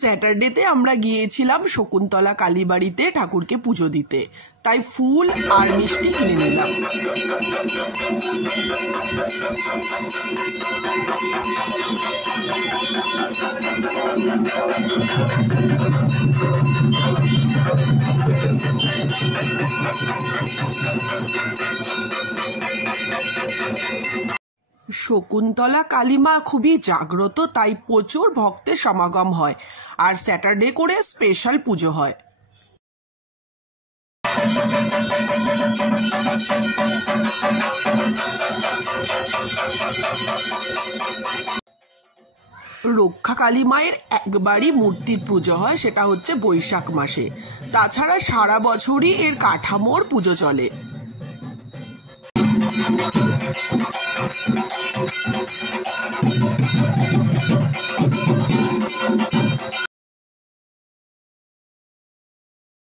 স্যাটারডেতে আমরা গিয়েছিলাম শকুন্তলা কালীবাড়িতে ঠাকুরকে পুজো দিতে, তাই ফুল আর মিষ্টি কিনে নিলাম। শকুন্তলা কালীমা খুবই জাগ্রত, তাই প্রচুর ভক্তের সমাগম হয়, আর স্যাটারডে করে স্পেশাল পুজো হয়। রক্ষা কালী মায়ের একবারই মূর্তির পুজো হয়, সেটা হচ্ছে বৈশাখ মাসে। তাছাড়া সারা বছরই এর কাঠামোর পুজো চলে।